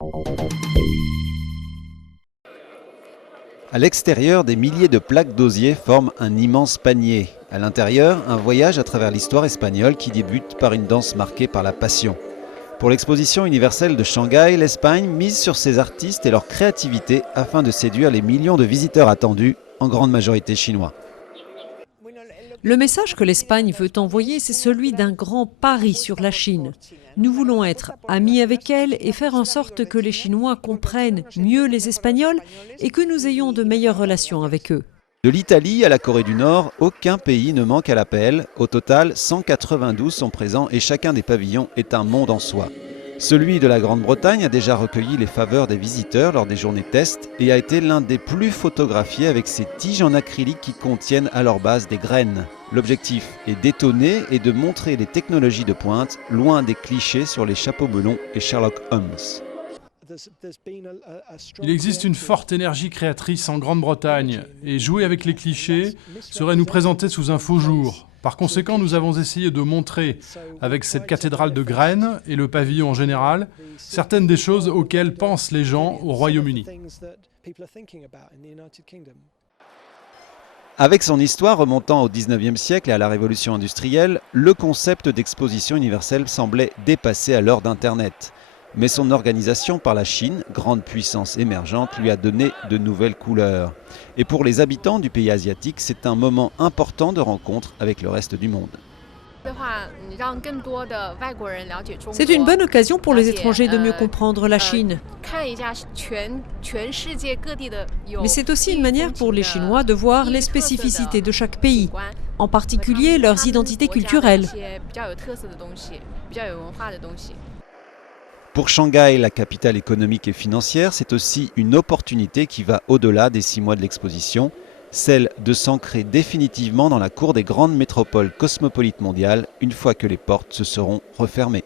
À l'extérieur, des milliers de plaques d'osier forment un immense panier. À l'intérieur, un voyage à travers l'histoire espagnole qui débute par une danse marquée par la passion. Pour l'exposition universelle de Shanghai, l'Espagne mise sur ses artistes et leur créativité afin de séduire les millions de visiteurs attendus, en grande majorité chinois. Le message que l'Espagne veut envoyer, c'est celui d'un grand pari sur la Chine. Nous voulons être amis avec elle et faire en sorte que les Chinois comprennent mieux les Espagnols et que nous ayons de meilleures relations avec eux. De l'Italie à la Corée du Nord, aucun pays ne manque à l'appel. Au total, 192 sont présents et chacun des pavillons est un monde en soi. Celui de la Grande-Bretagne a déjà recueilli les faveurs des visiteurs lors des journées test et a été l'un des plus photographiés avec ses tiges en acrylique qui contiennent à leur base des graines. L'objectif est d'étonner et de montrer les technologies de pointe, loin des clichés sur les chapeaux melons et Sherlock Holmes. Il existe une forte énergie créatrice en Grande-Bretagne et jouer avec les clichés serait nous présenter sous un faux jour. Par conséquent, nous avons essayé de montrer, avec cette cathédrale de graines et le pavillon en général, certaines des choses auxquelles pensent les gens au Royaume-Uni. Avec son histoire remontant au 19e siècle et à la révolution industrielle, le concept d'exposition universelle semblait dépassé à l'heure d'Internet. Mais son organisation par la Chine, grande puissance émergente, lui a donné de nouvelles couleurs. Et pour les habitants du pays asiatique, c'est un moment important de rencontre avec le reste du monde. C'est une bonne occasion pour les étrangers de mieux comprendre la Chine. Mais c'est aussi une manière pour les Chinois de voir les spécificités de chaque pays, en particulier leurs identités culturelles. Pour Shanghai, la capitale économique et financière, c'est aussi une opportunité qui va au-delà des 6 mois de l'exposition, celle de s'ancrer définitivement dans la cour des grandes métropoles cosmopolites mondiales une fois que les portes se seront refermées.